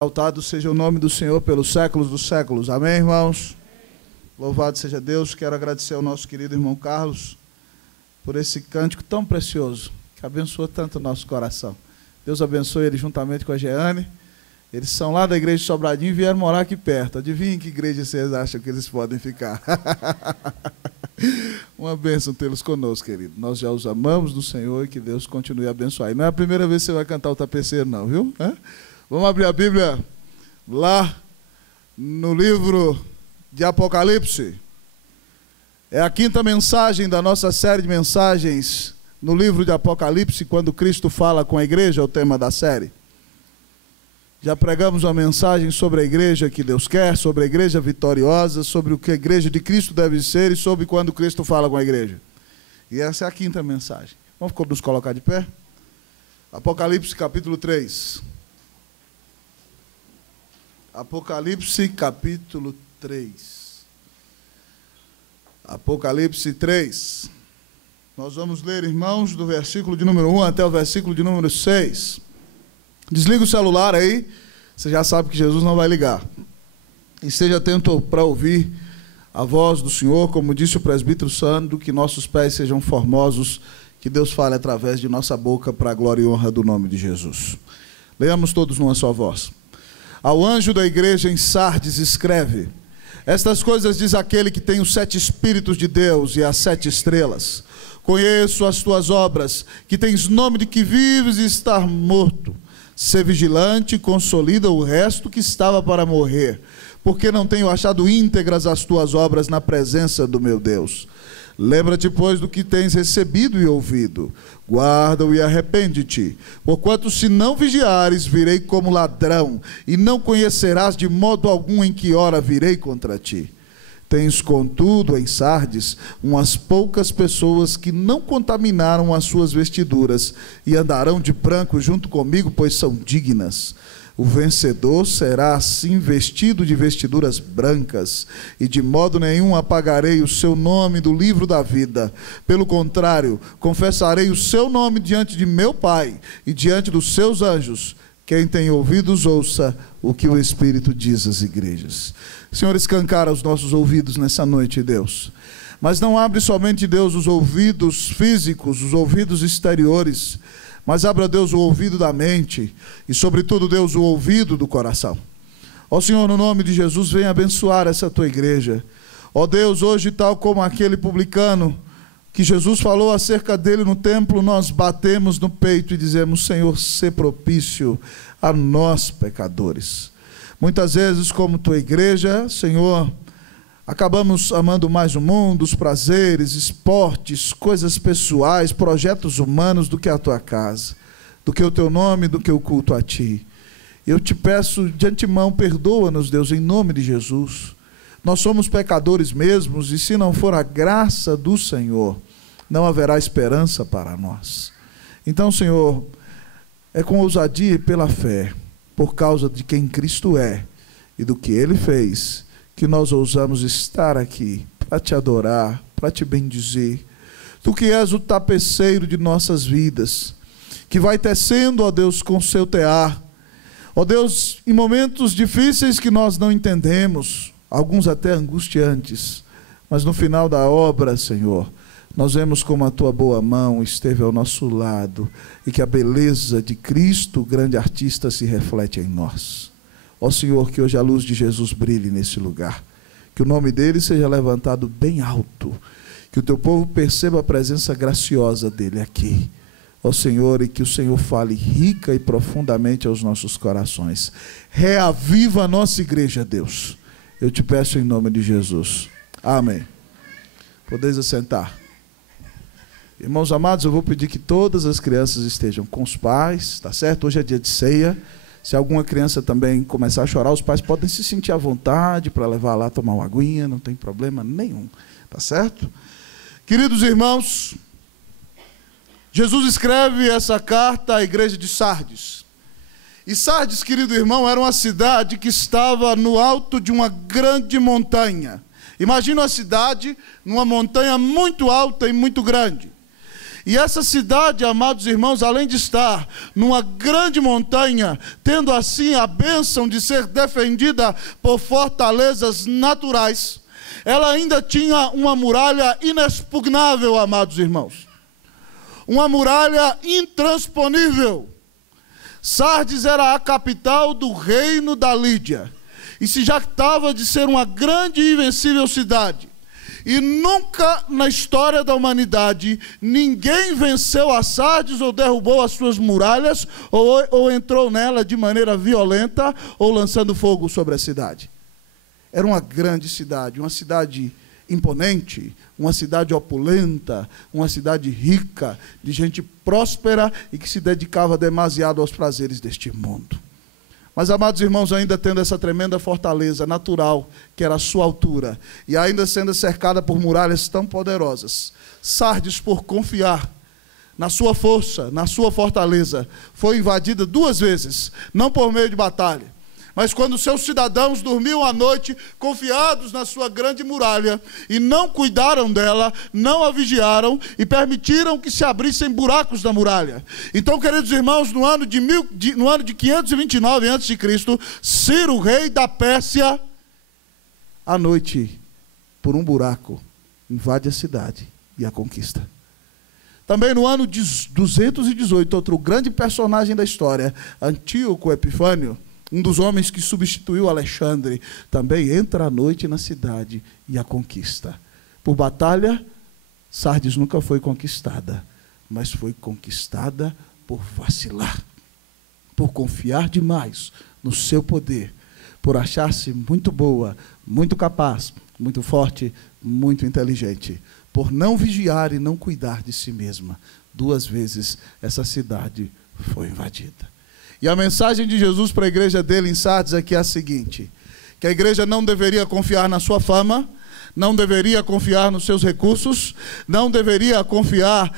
Exaltado seja o nome do Senhor pelos séculos dos séculos. Amém, irmãos? Louvado seja Deus. Quero agradecer ao nosso querido irmão Carlos por esse cântico tão precioso, que abençoa tanto o nosso coração. Deus abençoe ele juntamente com a Jeane. Eles são lá da igreja de Sobradinho e vieram morar aqui perto. Adivinhem que igreja vocês acham que eles podem ficar? Uma bênção tê-los conosco, querido. Nós já os amamos do Senhor e que Deus continue a abençoar. E não é a primeira vez que você vai cantar o tapeceiro, não, viu? Vamos abrir a Bíblia lá no livro de Apocalipse. É a quinta mensagem da nossa série de mensagens no livro de Apocalipse, quando Cristo fala com a igreja, é o tema da série. Já pregamos uma mensagem sobre a igreja que Deus quer, sobre a igreja vitoriosa, sobre o que a igreja de Cristo deve ser e sobre quando Cristo fala com a igreja. E essa é a quinta mensagem. Vamos nos colocar de pé? Apocalipse capítulo 3. Apocalipse capítulo 3. Apocalipse 3. Nós vamos ler, irmãos, do versículo de número 1 até o versículo de número 6. Desliga o celular aí, você já sabe que Jesus não vai ligar. E esteja atento para ouvir a voz do Senhor, como disse o presbítero Sandro, que nossos pés sejam formosos, que Deus fale através de nossa boca para a glória e honra do nome de Jesus. Leamos todos numa só voz. Ao anjo da igreja em Sardes escreve: estas coisas diz aquele que tem os 7 Espíritos de Deus e as 7 estrelas. Conheço as tuas obras, que tens nome de que vives e estás morto. Sê vigilante e consolida o resto que estava para morrer, porque não tenho achado íntegras as tuas obras na presença do meu Deus. Lembra-te, pois, do que tens recebido e ouvido. Guarda-o e arrepende-te. Porquanto, se não vigiares, virei como ladrão, e não conhecerás de modo algum em que hora virei contra ti. Tens, contudo, em Sardes, umas poucas pessoas que não contaminaram as suas vestiduras, e andarão de branco junto comigo, pois são dignas. O vencedor será assim vestido de vestiduras brancas, e de modo nenhum apagarei o seu nome do livro da vida. Pelo contrário, confessarei o seu nome diante de meu Pai e diante dos seus anjos. Quem tem ouvidos, ouça o que o Espírito diz às igrejas. Senhor, escancara os nossos ouvidos nessa noite, Deus. Mas não abre somente, Deus, os ouvidos físicos, os ouvidos exteriores, mas abra, Deus, o ouvido da mente e, sobretudo, Deus, o ouvido do coração. Ó Senhor, no nome de Jesus, venha abençoar essa tua igreja. Ó Deus, hoje, tal como aquele publicano que Jesus falou acerca dele no templo, nós batemos no peito e dizemos: Senhor, sê propício a nós, pecadores. Muitas vezes, como tua igreja, Senhor, acabamos amando mais o mundo, os prazeres, esportes, coisas pessoais, projetos humanos do que a tua casa, do que o teu nome, do que o culto a ti. Eu te peço de antemão, perdoa-nos, Deus, em nome de Jesus. Nós somos pecadores mesmos e se não for a graça do Senhor, não haverá esperança para nós. Então, Senhor, é com ousadia e pela fé, por causa de quem Cristo é e do que Ele fez, que nós ousamos estar aqui para te adorar, para te bendizer. Tu que és o tapeceiro de nossas vidas, que vai tecendo, ó Deus, com seu tear. Ó Deus, em momentos difíceis que nós não entendemos, alguns até angustiantes, mas no final da obra, Senhor, nós vemos como a tua boa mão esteve ao nosso lado e que a beleza de Cristo, o grande artista, se reflete em nós. Ó Senhor, que hoje a luz de Jesus brilhe nesse lugar, que o nome dele seja levantado bem alto, que o teu povo perceba a presença graciosa dele aqui. Ó Senhor, e que o Senhor fale rica e profundamente aos nossos corações. Reaviva a nossa igreja, Deus. Eu te peço em nome de Jesus. Amém. Podeis assentar. Irmãos amados, eu vou pedir que todas as crianças estejam com os pais, tá certo? Hoje é dia de ceia. Se alguma criança também começar a chorar, os pais podem se sentir à vontade para levar lá tomar uma aguinha, não tem problema nenhum, tá certo? Queridos irmãos, Jesus escreve essa carta à igreja de Sardes. E Sardes, querido irmão, era uma cidade que estava no alto de uma grande montanha. Imagina uma cidade numa montanha muito alta e muito grande. E essa cidade, amados irmãos, além de estar numa grande montanha, tendo assim a bênção de ser defendida por fortalezas naturais, ela ainda tinha uma muralha inexpugnável, amados irmãos. Uma muralha intransponível. Sardes era a capital do reino da Lídia, e se jactava de ser uma grande e invencível cidade. E nunca na história da humanidade ninguém venceu a Sardes ou derrubou as suas muralhas ou entrou nela de maneira violenta ou lançando fogo sobre a cidade. Era uma grande cidade, uma cidade imponente, uma cidade opulenta, uma cidade rica, de gente próspera e que se dedicava demasiado aos prazeres deste mundo. Mas, amados irmãos, ainda tendo essa tremenda fortaleza natural, que era a sua altura, e ainda sendo cercada por muralhas tão poderosas, Sardes, por confiar na sua força, na sua fortaleza, foi invadida 2 vezes, não por meio de batalha, mas quando seus cidadãos dormiam à noite, confiados na sua grande muralha, e não cuidaram dela, não a vigiaram, e permitiram que se abrissem buracos na muralha. Então, queridos irmãos, no ano de 529 a.C., Ciro, rei da Pérsia, à noite, por um buraco, invade a cidade e a conquista. Também no ano de 218, outro grande personagem da história, Antíoco Epifânio, um dos homens que substituiu Alexandre, também entra à noite na cidade e a conquista. Por batalha, Sardes nunca foi conquistada, mas foi conquistada por vacilar, por confiar demais no seu poder, por achar-se muito boa, muito capaz, muito forte, muito inteligente, por não vigiar e não cuidar de si mesma. 2 vezes essa cidade foi invadida. E a mensagem de Jesus para a igreja dele em Sardes aqui é a seguinte: que a igreja não deveria confiar na sua fama, não deveria confiar nos seus recursos, não deveria confiar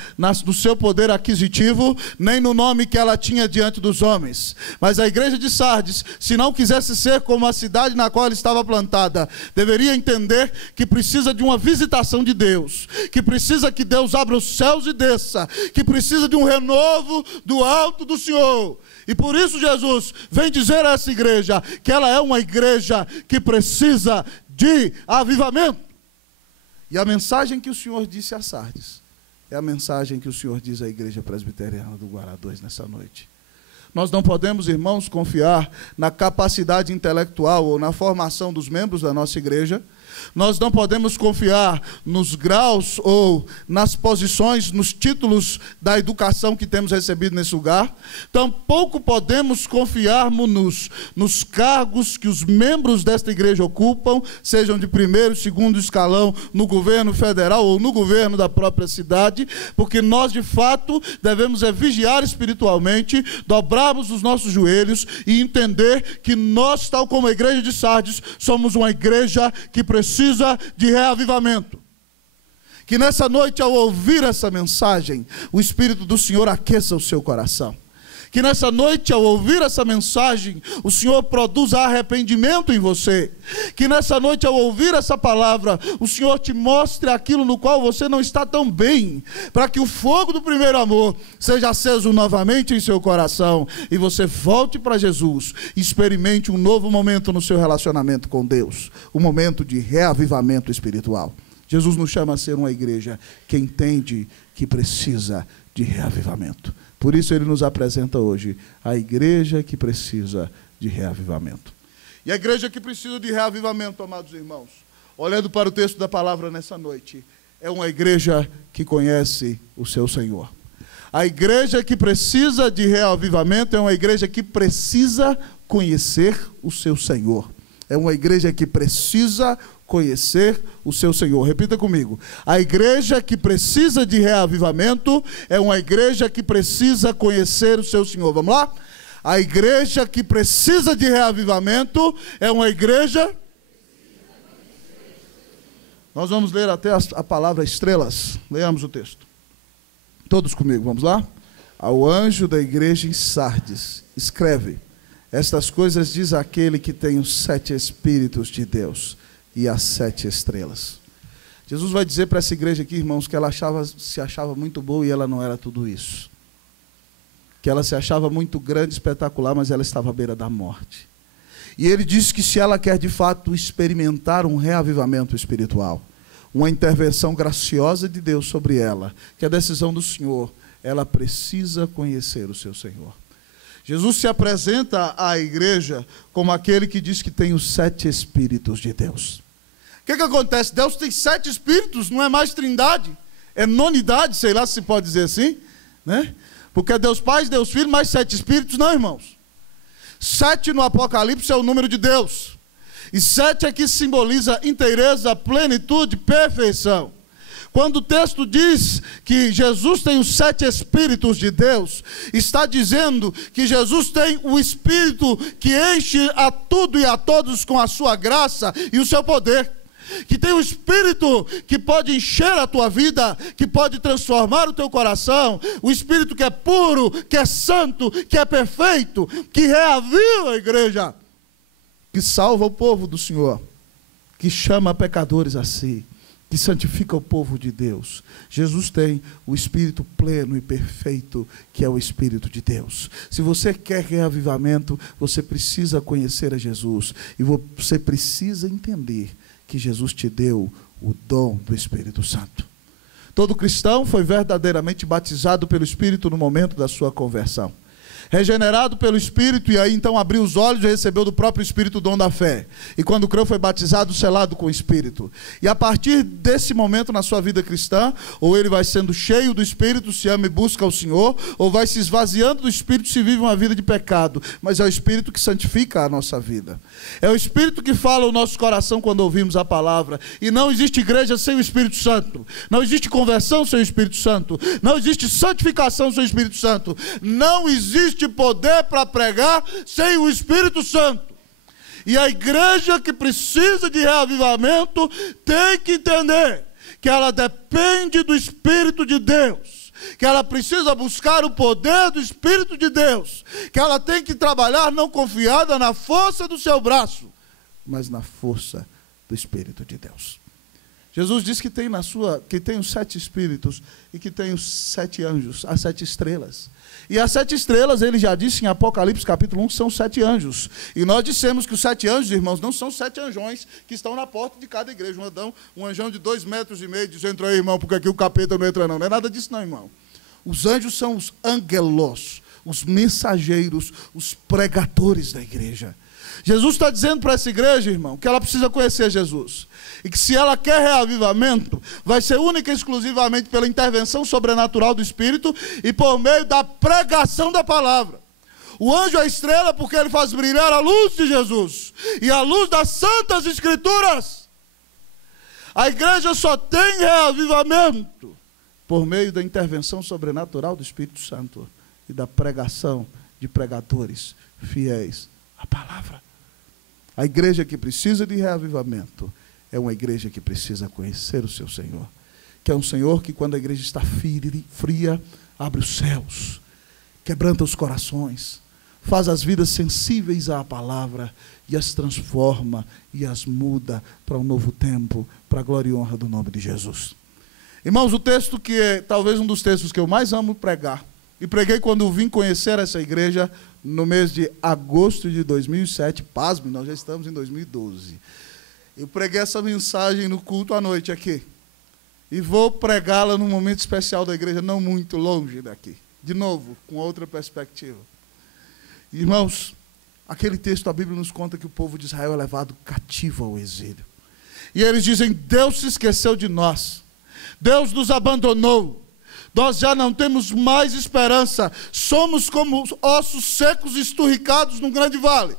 no seu poder aquisitivo, nem no nome que ela tinha diante dos homens. Mas a igreja de Sardes, se não quisesse ser como a cidade na qual ela estava plantada, deveria entender que precisa de uma visitação de Deus, que precisa que Deus abra os céus e desça, que precisa de um renovo do alto do Senhor. E por isso Jesus vem dizer a essa igreja que ela é uma igreja que precisa de avivamento. E a mensagem que o Senhor disse a Sardes é a mensagem que o Senhor diz à igreja presbiteriana do Guará 2 nessa noite. Nós não podemos, irmãos, confiar na capacidade intelectual ou na formação dos membros da nossa igreja. Nós não podemos confiar nos graus ou nas posições, nos títulos da educação que temos recebido nesse lugar. Tampouco podemos confiar nos cargos que os membros desta igreja ocupam, sejam de 1º, 2º escalão no governo federal ou no governo da própria cidade, porque nós, de fato, devemos vigiar espiritualmente, dobrarmos os nossos joelhos e entender que nós, tal como a igreja de Sardes, somos uma igreja que precisa de reavivamento. Que nessa noite, ao ouvir essa mensagem, o Espírito do Senhor aqueça o seu coração. Que nessa noite, ao ouvir essa mensagem, o Senhor produza arrependimento em você. Que nessa noite, ao ouvir essa palavra, o Senhor te mostre aquilo no qual você não está tão bem, para que o fogo do primeiro amor seja aceso novamente em seu coração e você volte para Jesus e experimente um novo momento no seu relacionamento com Deus, um momento de reavivamento espiritual. Jesus nos chama a ser uma igreja que entende que precisa de reavivamento. Por isso ele nos apresenta hoje a igreja que precisa de reavivamento. E a igreja que precisa de reavivamento, amados irmãos, olhando para o texto da palavra nessa noite, é uma igreja que conhece o seu Senhor. A igreja que precisa de reavivamento é uma igreja que precisa conhecer o seu Senhor. É uma igreja que precisa conhecer o seu Senhor. Repita comigo. A igreja que precisa de reavivamento é uma igreja que precisa conhecer o seu Senhor. Vamos lá? A igreja que precisa de reavivamento é uma igreja... Nós vamos ler até a palavra estrelas. Leamos o texto. Todos comigo, vamos lá? Ao anjo da igreja em Sardes, escreve: estas coisas diz aquele que tem os 7 Espíritos de Deus e as 7 estrelas. Jesus vai dizer para essa igreja aqui, irmãos, que ela se achava muito boa e ela não era tudo isso. Que ela se achava muito grande, espetacular, mas ela estava à beira da morte. E ele diz que se ela quer de fato experimentar um reavivamento espiritual, uma intervenção graciosa de Deus sobre ela, que é a decisão do Senhor, ela precisa conhecer o seu Senhor. Jesus se apresenta à igreja como aquele que diz que tem os 7 Espíritos de Deus. O que acontece? Deus tem 7 Espíritos, não é mais trindade, é nonidade, sei lá se pode dizer assim, né? Porque é Deus Pai, Deus Filho, mais 7 Espíritos, não, irmãos. 7 no Apocalipse é o número de Deus. E 7 aqui simboliza inteireza, plenitude, perfeição. Quando o texto diz que Jesus tem os 7 Espíritos de Deus, está dizendo que Jesus tem o Espírito que enche a tudo e a todos com a sua graça e o seu poder. Que tem o Espírito que pode encher a tua vida, que pode transformar o teu coração, o Espírito que é puro, que é santo, que é perfeito, que reaviva a igreja, que salva o povo do Senhor, que chama pecadores a si, que santifica o povo de Deus. Jesus tem o Espírito pleno e perfeito, que é o Espírito de Deus. Se você quer reavivamento, você precisa conhecer a Jesus, e você precisa entender que Jesus te deu o dom do Espírito Santo. Todo cristão foi verdadeiramente batizado pelo Espírito no momento da sua conversão. Regenerado pelo Espírito, e aí então abriu os olhos e recebeu do próprio Espírito o dom da fé. E quando creu foi batizado, selado com o Espírito. E a partir desse momento na sua vida cristã, ou ele vai sendo cheio do Espírito, se ama e busca o Senhor, ou vai se esvaziando do Espírito, se vive uma vida de pecado. Mas é o Espírito que santifica a nossa vida. É o Espírito que fala o nosso coração quando ouvimos a palavra. E não existe igreja sem o Espírito Santo. Não existe conversão sem o Espírito Santo. Não existe santificação sem o Espírito Santo. Não existe poder para pregar sem o Espírito Santo. E a igreja que precisa de reavivamento tem que entender que ela depende do Espírito de Deus, que ela precisa buscar o poder do Espírito de Deus, que ela tem que trabalhar não confiada na força do seu braço, mas na força do Espírito de Deus. Jesus diz que tem os 7 Espíritos e que tem os 7 anjos, as 7 estrelas. E as 7 estrelas, ele já disse em Apocalipse capítulo 1, são 7 anjos. E nós dissemos que os 7 anjos, irmãos, não são 7 anjões que estão na porta de cada igreja. Um anjão de 2,5 metros diz, entra aí, irmão, porque aqui o capeta não entra não. Não é nada disso não, irmão. Os anjos são os angelos, os mensageiros, os pregadores da igreja. Jesus está dizendo para essa igreja, irmão, que ela precisa conhecer Jesus. E que se ela quer reavivamento, vai ser única e exclusivamente pela intervenção sobrenatural do Espírito e por meio da pregação da palavra. O anjo é a estrela porque ele faz brilhar a luz de Jesus e a luz das santas escrituras. A igreja só tem reavivamento por meio da intervenção sobrenatural do Espírito Santo e da pregação de pregadores fiéis à palavra. A igreja que precisa de reavivamento é uma igreja que precisa conhecer o seu Senhor, que é um Senhor que, quando a igreja está fria, abre os céus, quebranta os corações, faz as vidas sensíveis à palavra e as transforma e as muda para um novo tempo, para a glória e honra do nome de Jesus. Irmãos, o texto que é talvez um dos textos que eu mais amo pregar, e preguei quando vim conhecer essa igreja no mês de agosto de 2007, pasme, nós já estamos em 2012. Eu preguei essa mensagem no culto à noite aqui. E vou pregá-la num momento especial da igreja, não muito longe daqui. De novo, com outra perspectiva. Irmãos, aquele texto, a Bíblia nos conta que o povo de Israel é levado cativo ao exílio. E eles dizem, Deus se esqueceu de nós. Deus nos abandonou. Nós já não temos mais esperança. Somos como ossos secos esturricados num grande vale.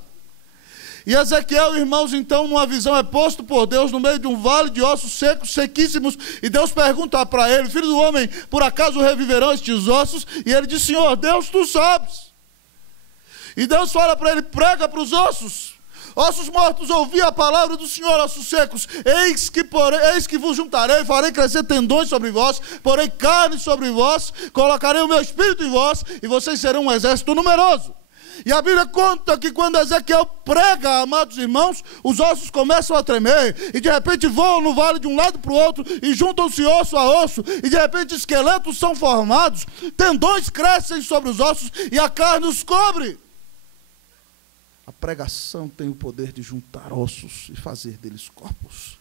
E Ezequiel, irmãos, então, numa visão é posto por Deus no meio de um vale de ossos secos, sequíssimos, e Deus pergunta para ele, filho do homem, por acaso reviverão estes ossos? E ele diz, Senhor, Deus, tu sabes. E Deus fala para ele, prega para os ossos. Ossos mortos, ouvi a palavra do Senhor, ossos secos. Eis que vos juntarei, farei crescer tendões sobre vós, porei carne sobre vós, colocarei o meu espírito em vós, e vocês serão um exército numeroso. E a Bíblia conta que quando Ezequiel prega, amados irmãos, os ossos começam a tremer, e de repente voam no vale de um lado para o outro, e juntam-se osso a osso, e de repente esqueletos são formados, tendões crescem sobre os ossos, e a carne os cobre. A pregação tem o poder de juntar ossos e fazer deles corpos.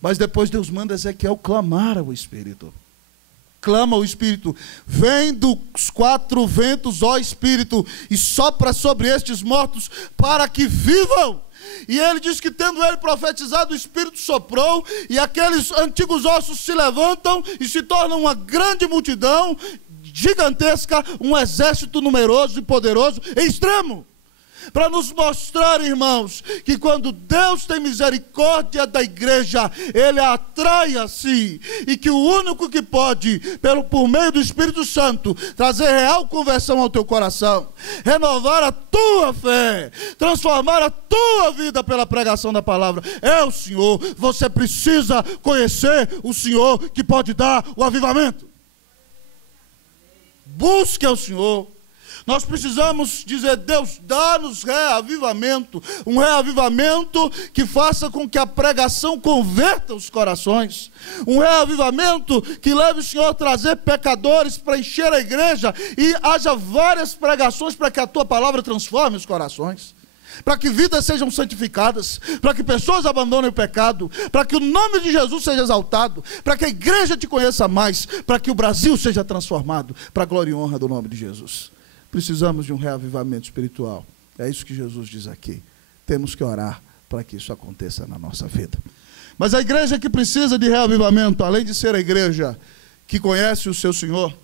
Mas depois Deus manda Ezequiel clamar ao Espírito. Clama ao Espírito: vem dos quatro ventos, ó Espírito, e sopra sobre estes mortos para que vivam. E ele diz que, tendo ele profetizado, o Espírito soprou, e aqueles antigos ossos se levantam e se tornam uma grande multidão, gigantesca, um exército numeroso e poderoso e extremo. Para nos mostrar, irmãos, que quando Deus tem misericórdia da igreja, Ele a atrai a si, e que o único que pode, por meio do Espírito Santo, trazer real conversão ao teu coração, renovar a tua fé, transformar a tua vida pela pregação da palavra, é o Senhor. Você precisa conhecer o Senhor que pode dar o avivamento. Busque ao Senhor. Nós precisamos dizer: Deus, dá-nos reavivamento, um reavivamento que faça com que a pregação converta os corações, um reavivamento que leve o Senhor a trazer pecadores para encher a igreja, e haja várias pregações para que a tua palavra transforme os corações, para que vidas sejam santificadas, para que pessoas abandonem o pecado, para que o nome de Jesus seja exaltado, para que a igreja te conheça mais, para que o Brasil seja transformado para a glória e honra do nome de Jesus. Precisamos de um reavivamento espiritual. É isso que Jesus diz aqui. Temos que orar para que isso aconteça na nossa vida. Mas a igreja que precisa de reavivamento, além de ser a igreja que conhece o seu Senhor,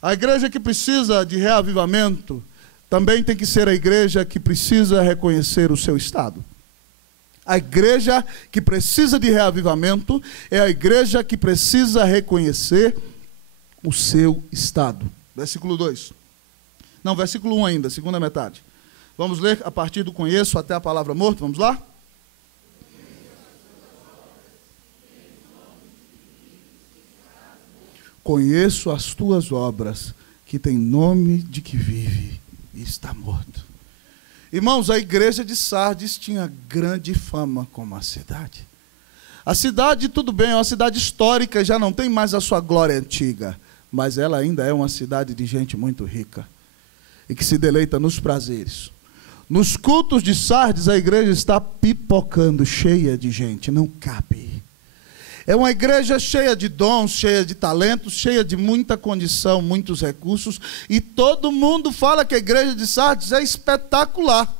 a igreja que precisa de reavivamento também tem que ser a igreja que precisa reconhecer o seu estado. A igreja que precisa de reavivamento é a igreja que precisa reconhecer o seu estado. Versículo 2. Não, versículo 1 ainda, segunda metade. Vamos ler a partir do conheço até a palavra morto, vamos lá? Conheço as tuas obras, que tem nome de que vive e está morto. Irmãos, a igreja de Sardes tinha grande fama como a cidade. A cidade, tudo bem, é uma cidade histórica, já não tem mais a sua glória antiga, mas ela ainda é uma cidade de gente muito rica e que se deleita nos prazeres. Nos cultos de Sardes, a igreja está pipocando, cheia de gente, não cabe. É uma igreja cheia de dons, cheia de talentos, cheia de muita condição, muitos recursos, e todo mundo fala que a igreja de Sardes é espetacular.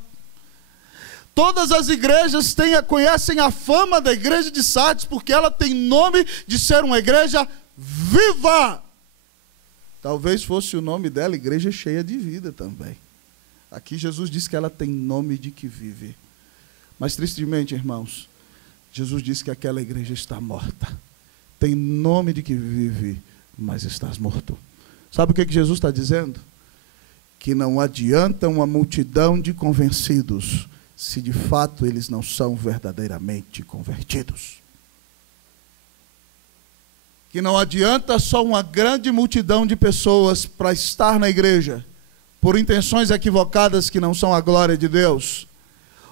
Todas as igrejas conhecem a fama da igreja de Sardes, porque ela tem nome de ser uma igreja viva. Talvez fosse o nome dela, igreja cheia de vida também. Aqui Jesus diz que ela tem nome de que vive. Mas tristemente, irmãos, Jesus diz que aquela igreja está morta. Tem nome de que vive, mas estás morto. Sabe o que Jesus está dizendo? Que não adianta uma multidão de convencidos, se de fato eles não são verdadeiramente convertidos. Que não adianta só uma grande multidão de pessoas para estar na igreja, por intenções equivocadas que não são a glória de Deus,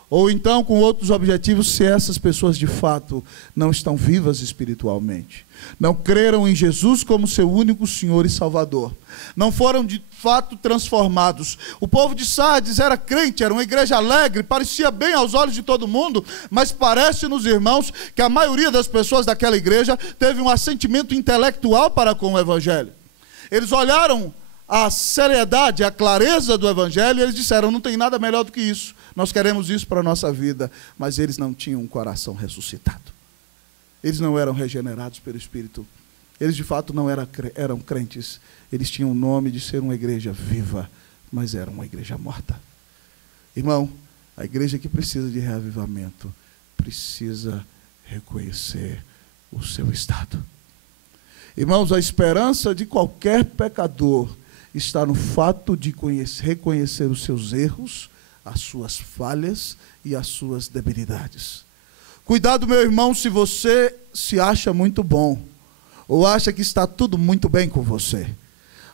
ou então com outros objetivos, se essas pessoas de fato não estão vivas espiritualmente, não creram em Jesus como seu único Senhor e Salvador, não foram de fato transformados. O povo de Sardes era crente, era uma igreja alegre, parecia bem aos olhos de todo mundo, mas parece-nos, irmãos, que a maioria das pessoas daquela igreja teve um assentimento intelectual para com o Evangelho. Eles olharam a seriedade, a clareza do Evangelho, e eles disseram: não tem nada melhor do que isso, nós queremos isso para a nossa vida. Mas eles não tinham um coração ressuscitado, eles não eram regenerados pelo Espírito, eles de fato não eram crentes, eles tinham o nome de ser uma igreja viva, mas eram uma igreja morta. Irmão, a igreja que precisa de reavivamento precisa reconhecer o seu estado. Irmãos, a esperança de qualquer pecador está no fato de reconhecer os seus erros, as suas falhas e as suas debilidades. Cuidado, meu irmão, se você se acha muito bom, ou acha que está tudo muito bem com você.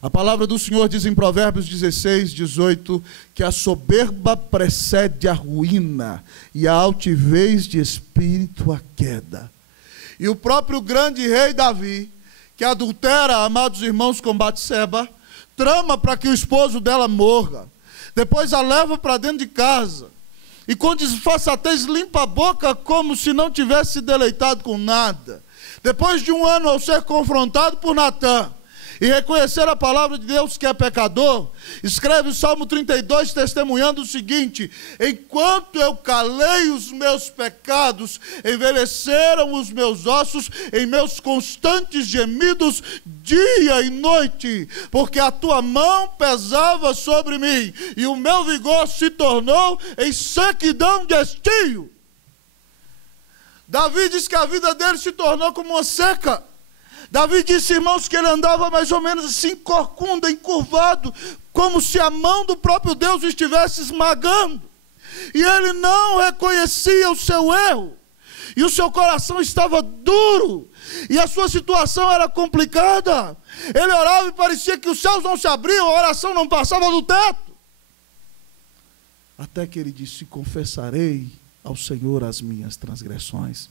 A palavra do Senhor diz em Provérbios 16, 18, que a soberba precede a ruína e a altivez de espírito a queda. E o próprio grande rei Davi, que adultera, amados irmãos, com Batseba, trama para que o esposo dela morra. Depois a leva para dentro de casa. E com disfarçatez limpa a boca como se não tivesse se deleitado com nada. Depois de um ano ao ser confrontado por Natã, e reconhecer a palavra de Deus que é pecador, escreve o Salmo 32, testemunhando o seguinte: enquanto eu calei os meus pecados, envelheceram os meus ossos em meus constantes gemidos, dia e noite, porque a tua mão pesava sobre mim, e o meu vigor se tornou em sequidão de estio. Davi diz que a vida dele se tornou como uma seca. Davi disse, irmãos, que ele andava mais ou menos assim, corcunda, encurvado, como se a mão do próprio Deus estivesse esmagando. E ele não reconhecia o seu erro. E o seu coração estava duro. E a sua situação era complicada. Ele orava e parecia que os céus não se abriam, a oração não passava do teto. Até que ele disse, confessarei ao Senhor as minhas transgressões.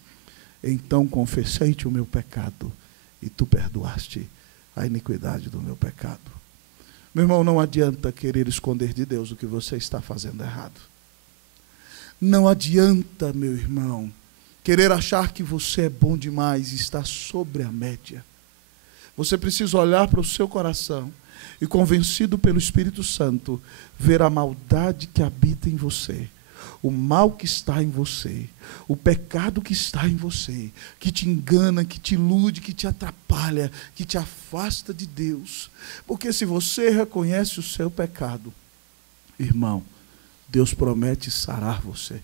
Então confessei-te o meu pecado, e tu perdoaste a iniquidade do meu pecado. Meu irmão, não adianta querer esconder de Deus o que você está fazendo errado. Não adianta, meu irmão, querer achar que você é bom demais e está sobre a média. Você precisa olhar para o seu coração e, convencido pelo Espírito Santo, ver a maldade que habita em você, o mal que está em você, o pecado que está em você, que te engana, que te ilude, que te atrapalha, que te afasta de Deus. Porque se você reconhece o seu pecado, irmão, Deus promete sarar você.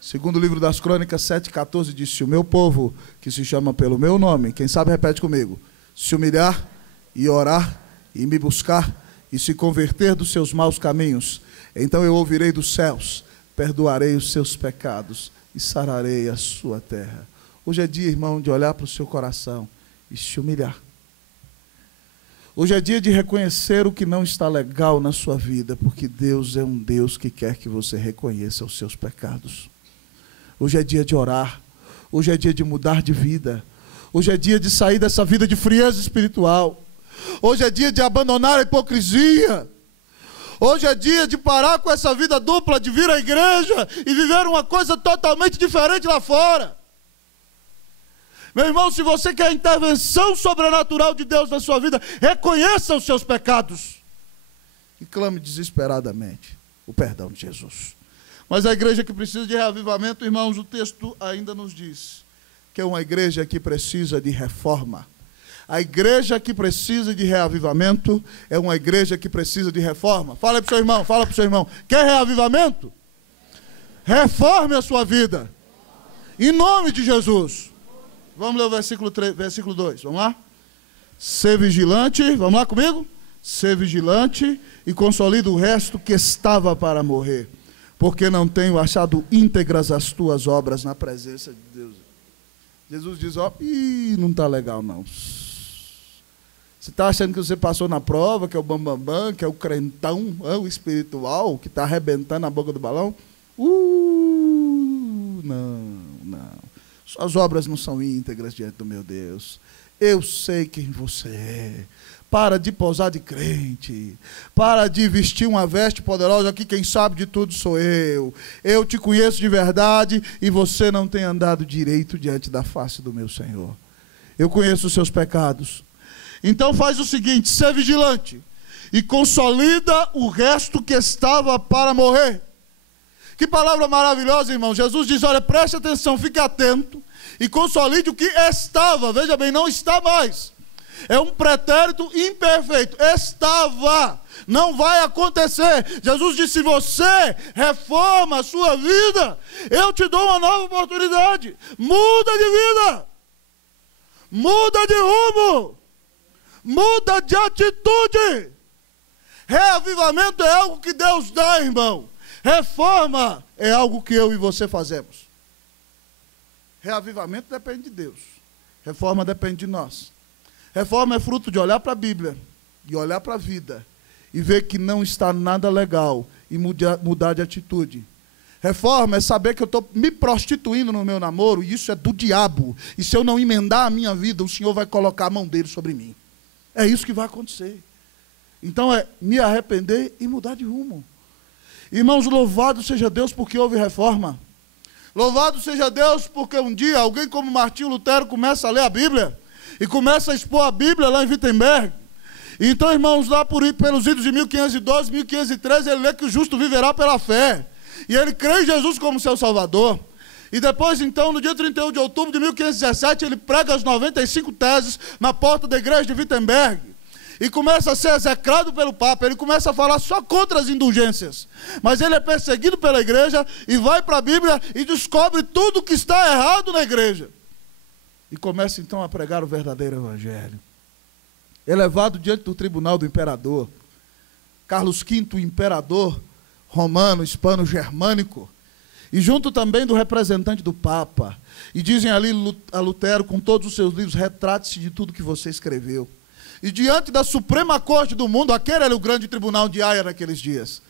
Segundo o livro das Crônicas 7,14 diz, se o meu povo, que se chama pelo meu nome, quem sabe repete comigo, se humilhar e orar e me buscar e se converter dos seus maus caminhos, então eu ouvirei dos céus, perdoarei os seus pecados e sararei a sua terra. Hoje é dia, irmão, de olhar para o seu coração e se humilhar. Hoje é dia de reconhecer o que não está legal na sua vida, porque Deus é um Deus que quer que você reconheça os seus pecados. Hoje é dia de orar. Hoje é dia de mudar de vida. Hoje é dia de sair dessa vida de frieza espiritual. Hoje é dia de abandonar a hipocrisia. Hoje é dia de parar com essa vida dupla, de vir à igreja e viver uma coisa totalmente diferente lá fora. Meu irmão, se você quer a intervenção sobrenatural de Deus na sua vida, reconheça os seus pecados e clame desesperadamente o perdão de Jesus. Mas a igreja que precisa de reavivamento, irmãos, o texto ainda nos diz que é uma igreja que precisa de reforma. A igreja que precisa de reavivamento é uma igreja que precisa de reforma. Fala para o seu irmão, fala para o seu irmão. Quer reavivamento? Reforme a sua vida. Em nome de Jesus. Vamos ler o versículo 2, vamos lá? Ser vigilante, vamos lá comigo? Ser vigilante e consolida o resto que estava para morrer, porque não tenho achado íntegras as tuas obras na presença de Deus. Jesus diz, ó, não está legal não. Você está achando que você passou na prova, que é o bambambam, que é o crentão, o espiritual, que está arrebentando a boca do balão? Não. Suas obras não são íntegras diante do meu Deus. Eu sei quem você é. Para de posar de crente. Para de vestir uma veste poderosa. Aqui quem sabe de tudo sou eu. Eu te conheço de verdade e você não tem andado direito diante da face do meu Senhor. Eu conheço os seus pecados. Então faz o seguinte, ser vigilante e consolida o resto que estava para morrer. Que palavra maravilhosa, irmão. Jesus diz, olha, preste atenção, fique atento e consolide o que estava. Veja bem, não está mais. É um pretérito imperfeito. Estava. Não vai acontecer. Jesus disse, se você reforma a sua vida, eu te dou uma nova oportunidade. Muda de vida. Muda de rumo. Muda de atitude. Reavivamento é algo que Deus dá, irmão. Reforma é algo que eu e você fazemos. Reavivamento depende de Deus. Reforma depende de nós. Reforma é fruto de olhar para a Bíblia e olhar para a vida e ver que não está nada legal e mudar de atitude. Reforma é saber que eu estou me prostituindo no meu namoro e isso é do diabo. E se eu não emendar a minha vida, o Senhor vai colocar a mão dele sobre mim. É isso que vai acontecer. Então é me arrepender e mudar de rumo. Irmãos, louvado seja Deus porque houve reforma. Louvado seja Deus porque um dia alguém como Martinho Lutero começa a ler a Bíblia e começa a expor a Bíblia lá em Wittenberg. Então, irmãos, lá pelos idos de 1512, 1513, ele lê que o justo viverá pela fé. E ele crê em Jesus como seu Salvador. E depois, então, no dia 31 de outubro de 1517, ele prega as 95 teses na porta da igreja de Wittenberg. E começa a ser execrado pelo Papa. Ele começa a falar só contra as indulgências. Mas ele é perseguido pela igreja e vai para a Bíblia e descobre tudo que está errado na igreja. E começa, então, a pregar o verdadeiro evangelho. Elevado diante do tribunal do imperador. Carlos V, o imperador romano, hispano-germânico, e junto também do representante do Papa. E dizem ali a Lutero, com todos os seus livros, retrate-se de tudo que você escreveu. E diante da Suprema Corte do mundo, aquele era o grande tribunal de Haia naqueles dias.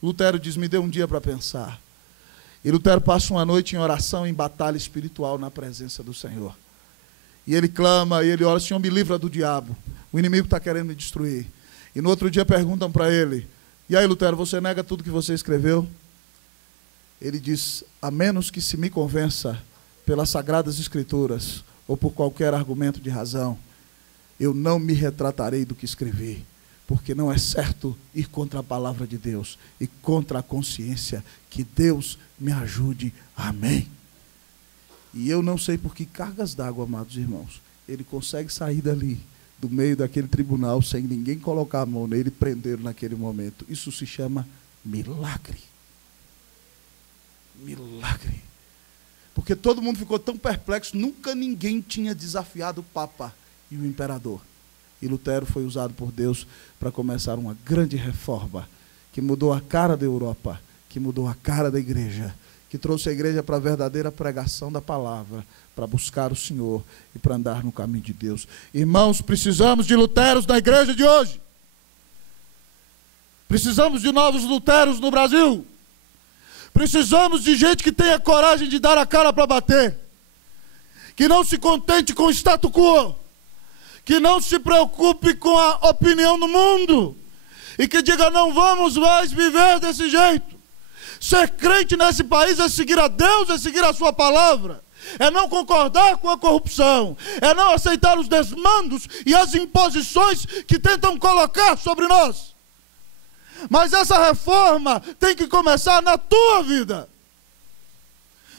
Lutero diz, me dê um dia para pensar. E Lutero passa uma noite em oração, em batalha espiritual na presença do Senhor. E ele clama, e ele ora, Senhor, me livra do diabo. O inimigo está querendo me destruir. E no outro dia perguntam para ele, e aí, Lutero, você nega tudo que você escreveu? Ele diz, a menos que se me convença pelas Sagradas Escrituras ou por qualquer argumento de razão, eu não me retratarei do que escrevi, porque não é certo ir contra a palavra de Deus e contra a consciência. Que Deus me ajude. Amém. E eu não sei por que cargas d'água, amados irmãos, ele consegue sair dali, do meio daquele tribunal, sem ninguém colocar a mão nele e prendê-lo naquele momento. Isso se chama milagre. Milagre. Porque todo mundo ficou tão perplexo, nunca ninguém tinha desafiado o Papa e o imperador. E Lutero foi usado por Deus para começar uma grande reforma, que mudou a cara da Europa, que mudou a cara da igreja, que trouxe a igreja para a verdadeira pregação da palavra, para buscar o Senhor e para andar no caminho de Deus. Irmãos, precisamos de Luteros na igreja de hoje. Precisamos de novos Luteros no Brasil. Precisamos de gente que tenha coragem de dar a cara para bater. Que não se contente com o status quo. Que não se preocupe com a opinião do mundo. E que diga, não vamos mais viver desse jeito. Ser crente nesse país é seguir a Deus, é seguir a sua palavra. É não concordar com a corrupção, é não aceitar os desmandos e as imposições que tentam colocar sobre nós. Mas essa reforma tem que começar na tua vida.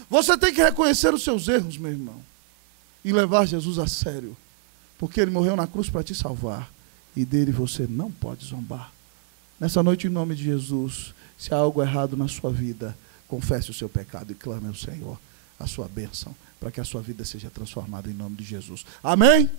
Você tem que reconhecer os seus erros, meu irmão, e levar Jesus a sério, porque Ele morreu na cruz para te salvar, e dele você não pode zombar. Nessa noite, em nome de Jesus, se há algo errado na sua vida, confesse o seu pecado e clame ao Senhor a sua bênção, para que a sua vida seja transformada em nome de Jesus. Amém?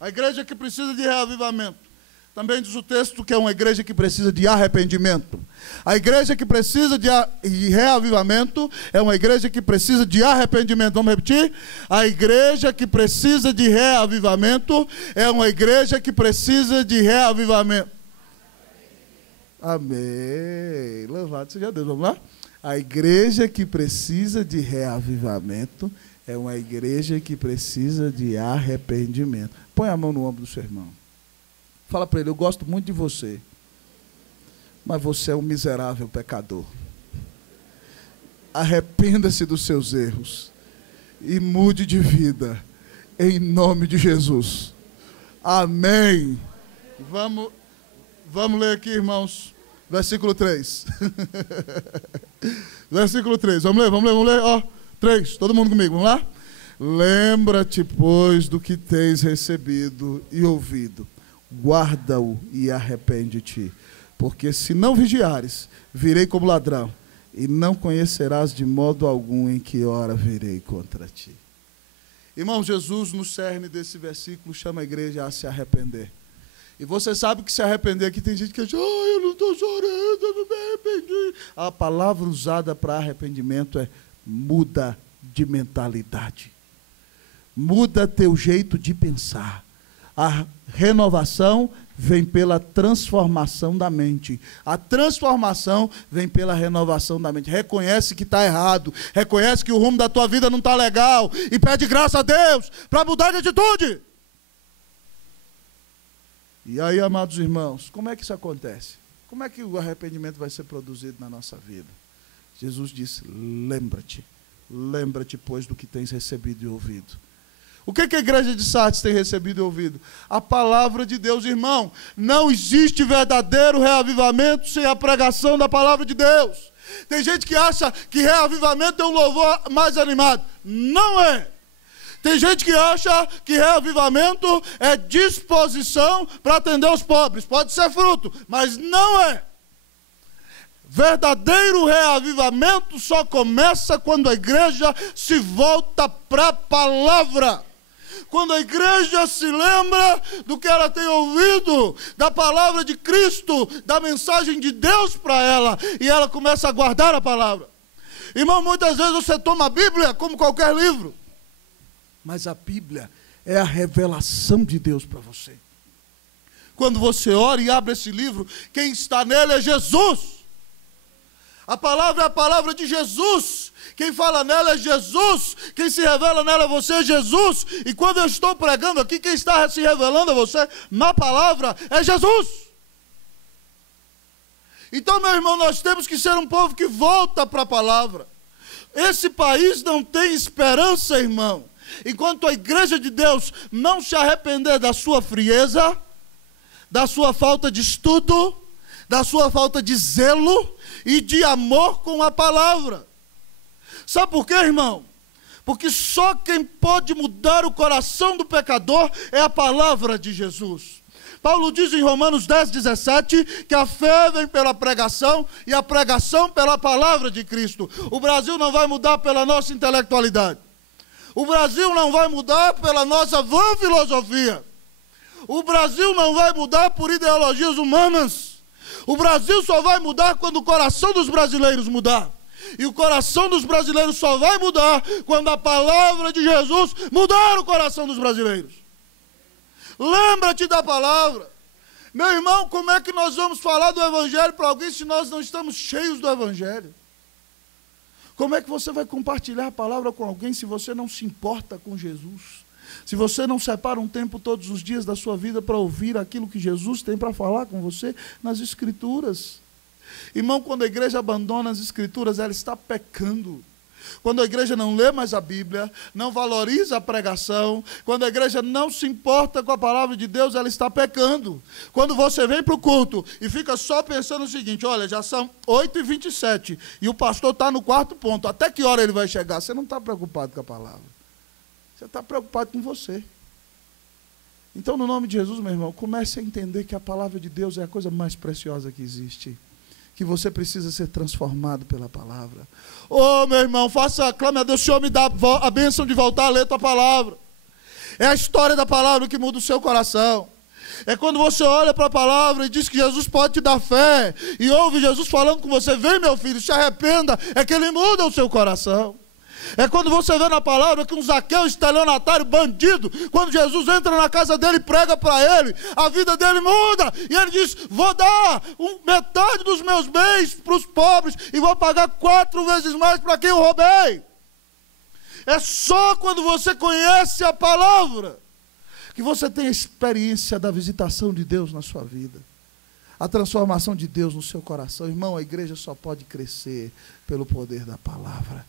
A igreja que precisa de reavivamento. Também diz o texto que é uma igreja que precisa de arrependimento. A igreja que precisa de reavivamento é uma igreja que precisa de arrependimento. Vamos repetir? A igreja que precisa de reavivamento é uma igreja que precisa de reavivamento. Amém. Louvado seja Deus. Vamos lá? A igreja que precisa de reavivamento é uma igreja que precisa de arrependimento. Põe a mão no ombro do seu irmão. Fala para ele, eu gosto muito de você, mas você é um miserável pecador. Arrependa-se dos seus erros e mude de vida, em nome de Jesus. Amém. Vamos ler aqui, irmãos, versículo 3. Versículo 3, vamos ler, ó, 3, todo mundo comigo, vamos lá? Lembra-te, pois, do que tens recebido e ouvido, guarda-o e arrepende-te, porque se não vigiares, virei como ladrão, e não conhecerás de modo algum em que hora virei contra ti. Irmão, Jesus, no cerne desse versículo, chama a igreja a se arrepender. E você sabe que se arrepender aqui, tem gente que diz, eu não estou chorando, eu não me arrependi. A palavra usada para arrependimento é muda de mentalidade. Muda teu jeito de pensar. A renovação vem pela transformação da mente. A transformação vem pela renovação da mente. Reconhece que está errado. Reconhece que o rumo da tua vida não está legal. E pede graça a Deus para mudar de atitude. E aí, amados irmãos, como é que isso acontece? Como é que o arrependimento vai ser produzido na nossa vida? Jesus disse, lembra-te, pois, do que tens recebido e ouvido. O que a igreja de Sardes tem recebido e ouvido? A palavra de Deus, irmão. Não existe verdadeiro reavivamento sem a pregação da palavra de Deus. Tem gente que acha que reavivamento é um louvor mais animado. Não é. Tem gente que acha que reavivamento é disposição para atender os pobres. Pode ser fruto, mas não é. Verdadeiro reavivamento só começa quando a igreja se volta para a palavra. Quando a igreja se lembra do que ela tem ouvido, da palavra de Cristo, da mensagem de Deus para ela, e ela começa a guardar a palavra. Irmão, muitas vezes você toma a Bíblia como qualquer livro, mas a Bíblia é a revelação de Deus para você. Quando você ora e abre esse livro, quem está nele é Jesus. A palavra é a palavra de Jesus. Quem fala nela é Jesus. Quem se revela nela é você, Jesus. E quando eu estou pregando aqui, quem está se revelando a você na palavra é Jesus. Então, meu irmão, nós temos que ser um povo que volta para a palavra. Esse país não tem esperança, irmão, enquanto a igreja de Deus não se arrepender da sua frieza, da sua falta de estudo, da sua falta de zelo e de amor com a palavra. Sabe por quê, irmão? Porque só quem pode mudar o coração do pecador é a palavra de Jesus. Paulo diz em Romanos 10:17 que a fé vem pela pregação e a pregação pela palavra de Cristo. O Brasil não vai mudar pela nossa intelectualidade. O Brasil não vai mudar pela nossa vã filosofia. O Brasil não vai mudar por ideologias humanas. O Brasil só vai mudar quando o coração dos brasileiros mudar. E o coração dos brasileiros só vai mudar quando a palavra de Jesus mudar o coração dos brasileiros. Lembra-te da palavra. Meu irmão, como é que nós vamos falar do Evangelho para alguém se nós não estamos cheios do Evangelho? Como é que você vai compartilhar a palavra com alguém se você não se importa com Jesus? Se você não separa um tempo todos os dias da sua vida para ouvir aquilo que Jesus tem para falar com você nas Escrituras? Irmão, quando a igreja abandona as Escrituras, ela está pecando. Quando a igreja não lê mais a Bíblia, não valoriza a pregação, quando a igreja não se importa com a palavra de Deus, ela está pecando. Quando você vem para o culto e fica só pensando o seguinte, olha, já são 8h27 e o pastor está no 4º ponto, até que hora ele vai chegar? Você não está preocupado com a palavra. Você está preocupado com você. Então, no nome de Jesus, meu irmão, comece a entender que a palavra de Deus é a coisa mais preciosa que existe. Que você precisa ser transformado pela palavra. Oh, meu irmão, clame a Deus, Senhor, me dá a bênção de voltar a ler a tua palavra. É a história da palavra que muda o seu coração. É quando você olha para a palavra e diz que Jesus pode te dar fé, e ouve Jesus falando com você, vem meu filho, se arrependa, é que ele muda o seu coração. É quando você vê na palavra que um Zaqueu, estelionatário, bandido, quando Jesus entra na casa dele e prega para ele, a vida dele muda, e ele diz, vou dar metade dos meus bens para os pobres, e vou pagar 4 vezes mais para quem eu roubei. É só quando você conhece a palavra, que você tem a experiência da visitação de Deus na sua vida, a transformação de Deus no seu coração. Irmão, a igreja só pode crescer pelo poder da palavra.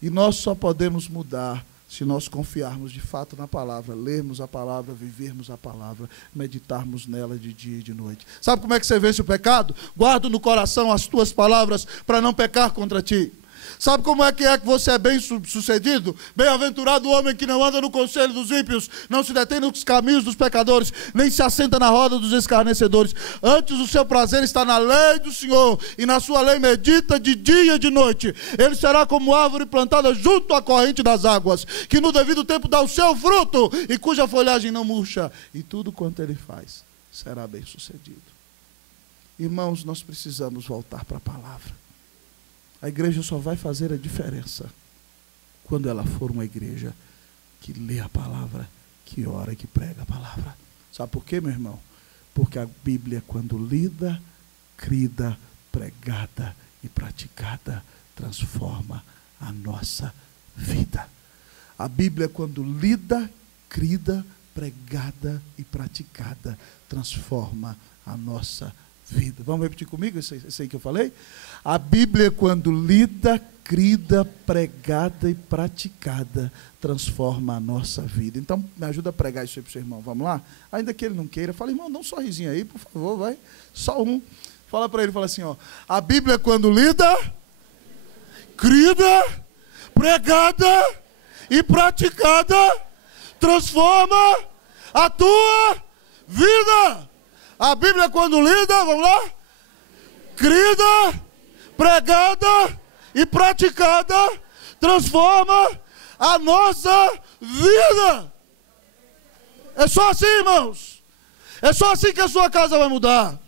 E nós só podemos mudar se nós confiarmos de fato na palavra, lermos a palavra, vivermos a palavra, meditarmos nela de dia e de noite. Sabe como é que você vence o pecado? Guarda no coração as tuas palavras para não pecar contra ti. Sabe como é que você é bem sucedido? Bem-aventurado o homem que não anda no conselho dos ímpios, não se detém nos caminhos dos pecadores, nem se assenta na roda dos escarnecedores. Antes o seu prazer está na lei do Senhor, e na sua lei medita de dia e de noite. Ele será como árvore plantada junto à corrente das águas, que no devido tempo dá o seu fruto, e cuja folhagem não murcha, e tudo quanto ele faz será bem sucedido. Irmãos, nós precisamos voltar para a palavra. A igreja só vai fazer a diferença quando ela for uma igreja que lê a palavra, que ora e que prega a palavra. Sabe por quê, meu irmão? Porque a Bíblia, quando lida, crida, pregada e praticada, transforma a nossa vida. A Bíblia, quando lida, crida, pregada e praticada, transforma a nossa vida. Vamos repetir comigo isso aí que eu falei? A Bíblia, quando lida, crida, pregada e praticada, transforma a nossa vida. Então, me ajuda a pregar isso aí para o seu irmão. Vamos lá? Ainda que ele não queira, fala, irmão, dá um sorrisinho aí, por favor, vai. Só um. Fala para ele, fala assim, ó. A Bíblia, quando lida, crida, pregada e praticada, transforma a tua vida. A Bíblia, quando lida, vamos lá, crida, pregada e praticada, transforma a nossa vida. É só assim, irmãos. É só assim que a sua casa vai mudar.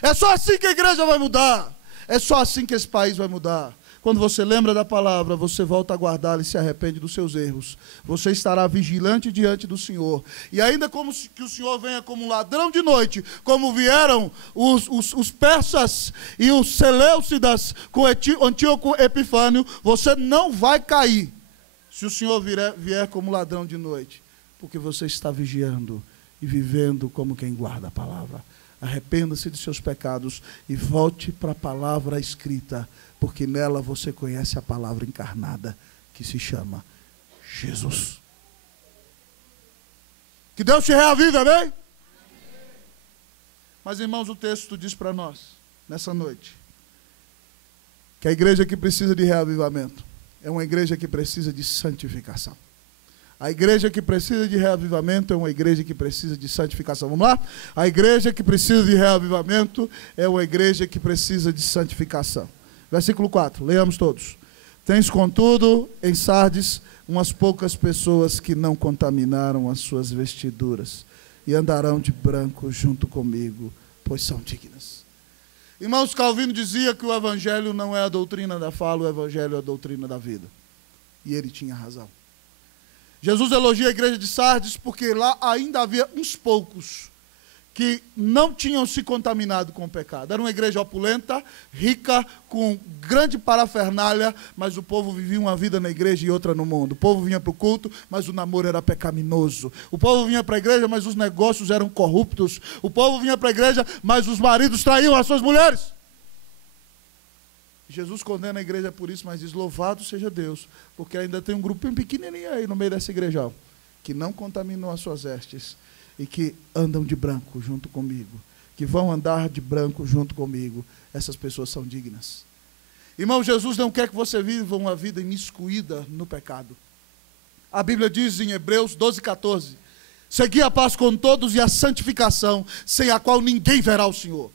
É só assim que a igreja vai mudar. É só assim que esse país vai mudar. Quando você lembra da palavra, você volta a guardá-la e se arrepende dos seus erros. Você estará vigilante diante do Senhor. E ainda como que o Senhor venha como um ladrão de noite, como vieram os persas e os seleucidas com Antíoco Epifânio, você não vai cair se o Senhor vier como ladrão de noite. Porque você está vigiando e vivendo como quem guarda a palavra. Arrependa-se de seus pecados e volte para a palavra escrita, porque nela você conhece a palavra encarnada, que se chama Jesus. Que Deus te reavive, amém? Mas, irmãos, o texto diz para nós, nessa noite, que a igreja que precisa de reavivamento é uma igreja que precisa de santificação. A igreja que precisa de reavivamento é uma igreja que precisa de santificação. Vamos lá? A igreja que precisa de reavivamento é uma igreja que precisa de santificação. Versículo 4, leamos todos. Tens, contudo, em Sardes, umas poucas pessoas que não contaminaram as suas vestiduras e andarão de branco junto comigo, pois são dignas. Irmãos, Calvino dizia que o evangelho não é a doutrina da fala, o evangelho é a doutrina da vida. E ele tinha razão. Jesus elogia a igreja de Sardes porque lá ainda havia uns poucos que não tinham se contaminado com o pecado. Era uma igreja opulenta, rica, com grande parafernália, mas o povo vivia uma vida na igreja e outra no mundo. O povo vinha para o culto, mas o namoro era pecaminoso. O povo vinha para a igreja, mas os negócios eram corruptos. O povo vinha para a igreja, mas os maridos traíam as suas mulheres. Jesus condena a igreja por isso, mas diz, louvado seja Deus, porque ainda tem um grupinho pequenininho aí no meio dessa igreja, que não contaminou as suas vestes e que andam de branco junto comigo, que vão andar de branco junto comigo. Essas pessoas são dignas. Irmão, Jesus não quer que você viva uma vida imiscuída no pecado. A Bíblia diz em Hebreus 12:14, segui a paz com todos e a santificação, sem a qual ninguém verá o Senhor.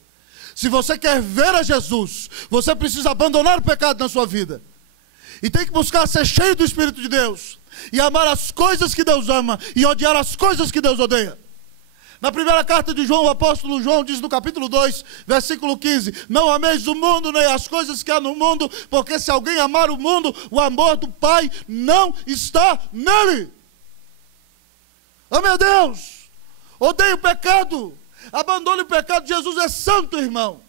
Se você quer ver a Jesus, você precisa abandonar o pecado na sua vida. E tem que buscar ser cheio do Espírito de Deus. E amar as coisas que Deus ama e odiar as coisas que Deus odeia. Na primeira carta de João, o apóstolo João diz no capítulo 2, versículo 15, não ameis o mundo nem as coisas que há no mundo, porque se alguém amar o mundo, o amor do Pai não está nele. Ame a Deus, odeie o pecado, abandone o pecado. Jesus é santo, irmão.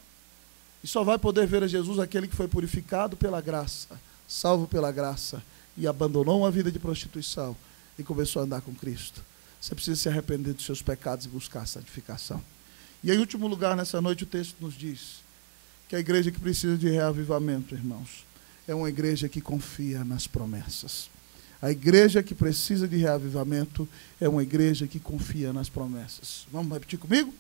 E só vai poder ver a Jesus aquele que foi purificado pela graça, salvo pela graça, e abandonou uma vida de prostituição e começou a andar com Cristo. Você precisa se arrepender dos seus pecados e buscar a santificação. E em último lugar, nessa noite, o texto nos diz que a igreja que precisa de reavivamento, irmãos, é uma igreja que confia nas promessas. A igreja que precisa de reavivamento é uma igreja que confia nas promessas. Vamos repetir comigo?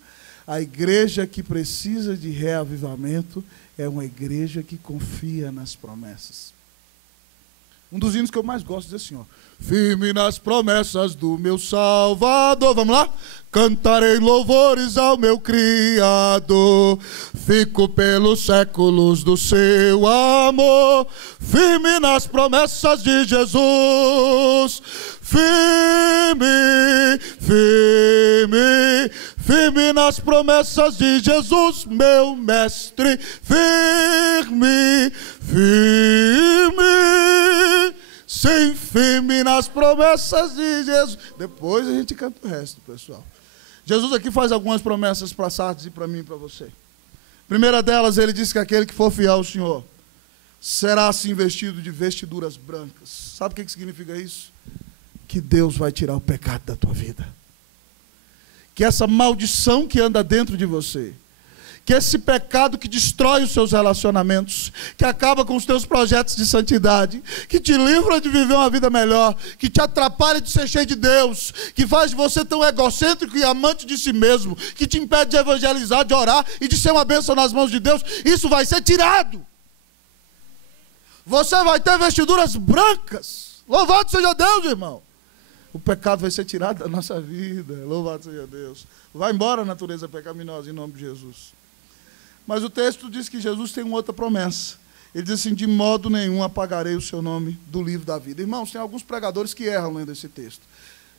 A igreja que precisa de reavivamento é uma igreja que confia nas promessas. Um dos hinos que eu mais gosto diz assim, ó, firme nas promessas do meu Salvador. Vamos lá? Cantarei louvores ao meu Criador, fico pelos séculos do seu amor, firme nas promessas de Jesus. Firme, firme, firme nas promessas de Jesus, meu mestre. Firme, firme, sim, firme nas promessas de Jesus. Depois a gente canta o resto, pessoal. Jesus aqui faz algumas promessas para Sardes e para mim e para você. Primeira delas, ele diz que aquele que for fiel ao Senhor será assim vestido de vestiduras brancas. Sabe o que significa isso? Que Deus vai tirar o pecado da tua vida. Que essa maldição que anda dentro de você, que esse pecado que destrói os seus relacionamentos, que acaba com os teus projetos de santidade, que te livra de viver uma vida melhor, que te atrapalha de ser cheio de Deus, que faz de você tão egocêntrico e amante de si mesmo, que te impede de evangelizar, de orar e de ser uma bênção nas mãos de Deus, isso vai ser tirado. Você vai ter vestiduras brancas. Louvado seja Deus, irmão. O pecado vai ser tirado da nossa vida. Louvado seja Deus. Vai embora a natureza pecaminosa em nome de Jesus. Mas o texto diz que Jesus tem uma outra promessa. Ele diz assim: de modo nenhum apagarei o seu nome do livro da vida. Irmãos, tem alguns pregadores que erram lendo esse texto,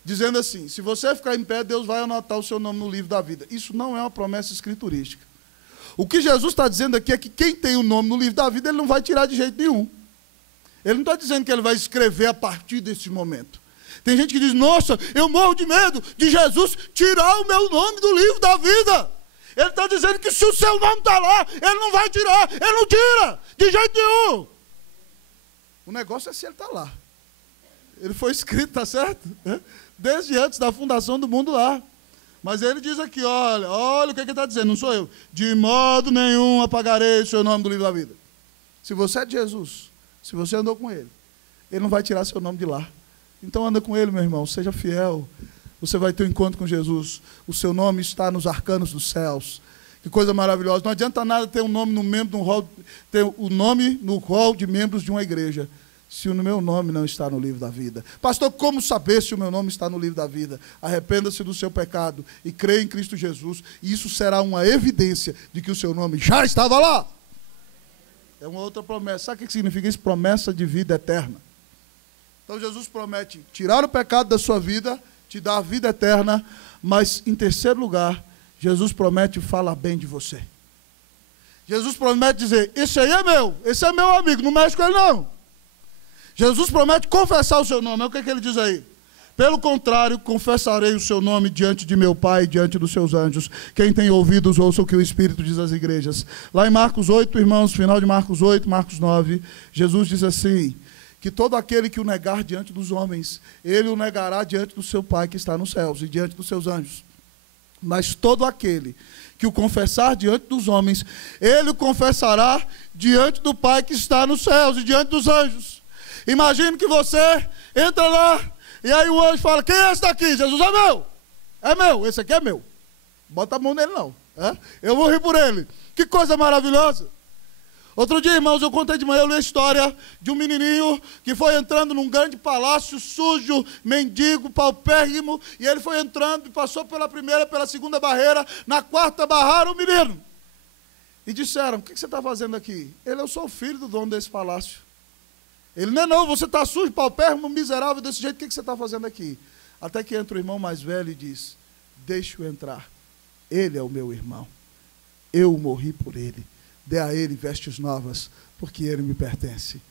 dizendo assim: se você ficar em pé, Deus vai anotar o seu nome no livro da vida. Isso não é uma promessa escriturística. O que Jesus está dizendo aqui é que quem tem o nome no livro da vida, ele não vai tirar de jeito nenhum. Ele não está dizendo que ele vai escrever a partir desse momento. Tem gente que diz: nossa, eu morro de medo de Jesus tirar o meu nome do livro da vida. Ele está dizendo que se o seu nome está lá, ele não vai tirar, ele não tira, de jeito nenhum. O negócio é se ele está lá. Ele foi escrito, está certo? Desde antes da fundação do mundo lá. Mas ele diz aqui, olha o que ele está dizendo, não sou eu. De modo nenhum apagarei o seu nome do livro da vida. Se você é de Jesus, se você andou com ele, ele não vai tirar seu nome de lá. Então anda com ele, meu irmão, seja fiel. Você vai ter um encontro com Jesus. O seu nome está nos arcanos dos céus. Que coisa maravilhosa. Não adianta nada ter um nome no membro, ter o nome no rol de membros de uma igreja, se o meu nome não está no livro da vida. Pastor, como saber se o meu nome está no livro da vida? Arrependa-se do seu pecado e creia em Cristo Jesus. E isso será uma evidência de que o seu nome já estava lá. É uma outra promessa. Sabe o que significa isso? Promessa de vida eterna. Então Jesus promete tirar o pecado da sua vida, te dar a vida eterna, mas em terceiro lugar, Jesus promete falar bem de você. Jesus promete dizer: esse aí é meu, esse é meu amigo, não mexe com ele não. Jesus promete confessar o seu nome. É o que ele diz aí? Pelo contrário, confessarei o seu nome diante de meu Pai, diante dos seus anjos. Quem tem ouvidos, ouça o que o Espírito diz às igrejas. Lá em Marcos 8, irmãos, final de Marcos 8, Marcos 9, Jesus diz assim: que todo aquele que o negar diante dos homens, ele o negará diante do seu Pai que está nos céus e diante dos seus anjos. Mas todo aquele que o confessar diante dos homens, ele o confessará diante do Pai que está nos céus e diante dos anjos. Imagine que você entra lá, e aí o anjo fala: quem é esse daqui? Jesus: é meu. É meu, esse aqui é meu. Bota a mão nele não. Eu morri por ele. Que coisa maravilhosa. Outro dia, irmãos, eu contei de manhã, eu li a história de um menininho que foi entrando num grande palácio, sujo, mendigo, paupérrimo, e ele foi entrando e passou pela primeira, pela segunda barreira, na quarta barraram o menino. E disseram: o que você está fazendo aqui? Ele: eu sou o filho do dono desse palácio. Ele: não, você está sujo, paupérrimo, miserável desse jeito, o que você está fazendo aqui? Até que entra o irmão mais velho e diz: deixe-o entrar, ele é o meu irmão, eu morri por ele. Dê a ele vestes novas, porque ele me pertence.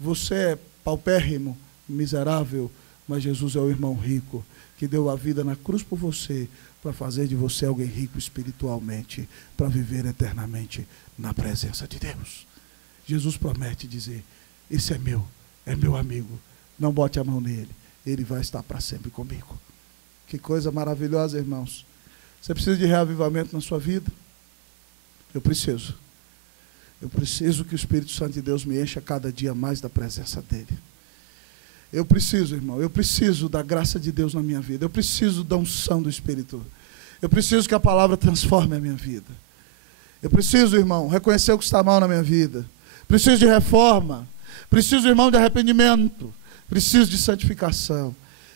Você é paupérrimo, miserável, mas Jesus é o irmão rico, que deu a vida na cruz por você, para fazer de você alguém rico espiritualmente, para viver eternamente na presença de Deus. Jesus promete dizer: esse é meu amigo, não bote a mão nele, ele vai estar para sempre comigo. Que coisa maravilhosa, irmãos. Você precisa de reavivamento na sua vida? Eu preciso que o Espírito Santo de Deus me encha cada dia mais da presença dele. Eu preciso, irmão, eu preciso da graça de Deus na minha vida. Eu preciso da unção do Espírito. Eu preciso que a palavra transforme a minha vida. Eu preciso, irmão, reconhecer o que está mal na minha vida. Preciso de reforma. Preciso, irmão, de arrependimento. Preciso de santificação.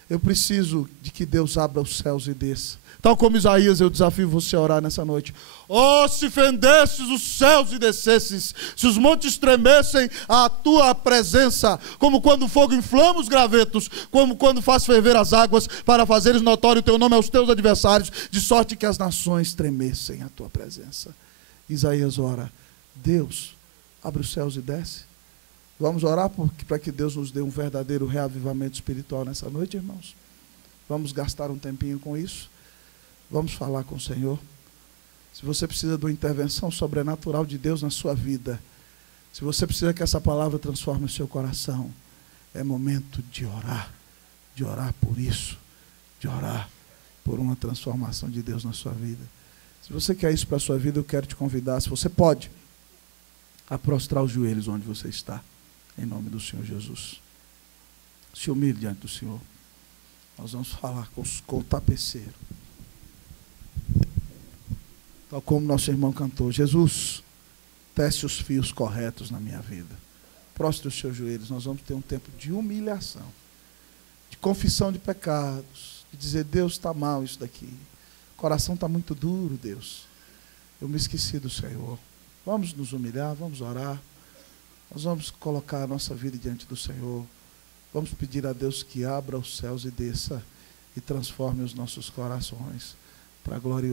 Eu preciso de que Deus abra os céus e desça. Tal como Isaías, eu desafio você a orar nessa noite. Oh, se fendesses os céus e descesses, se os montes tremessem à tua presença, como quando o fogo inflama os gravetos, como quando faz ferver as águas, para fazeres notório o teu nome aos teus adversários, de sorte que as nações tremessem à tua presença. Isaías ora: Deus, abre os céus e desce. Vamos orar para que Deus nos dê um verdadeiro reavivamento espiritual nessa noite, irmãos? Vamos gastar um tempinho com isso? Vamos falar com o Senhor. Se você precisa de uma intervenção sobrenatural de Deus na sua vida, se você precisa que essa palavra transforme o seu coração, é momento de orar por isso, de orar por uma transformação de Deus na sua vida. Se você quer isso para a sua vida, eu quero te convidar, se você pode, a prostrar os joelhos onde você está, em nome do Senhor Jesus. Se humilhe diante do Senhor. Nós vamos falar com o tapeceiro. Tal como nosso irmão cantou, Jesus, tece os fios corretos na minha vida. Prostre os seus joelhos, nós vamos ter um tempo de humilhação, de confissão de pecados, de dizer, Deus, está mal isso daqui. O coração está muito duro, Deus. Eu me esqueci do Senhor. Vamos nos humilhar, vamos orar. Nós vamos colocar a nossa vida diante do Senhor. Vamos pedir a Deus que abra os céus e desça e transforme os nossos corações para a glória e honra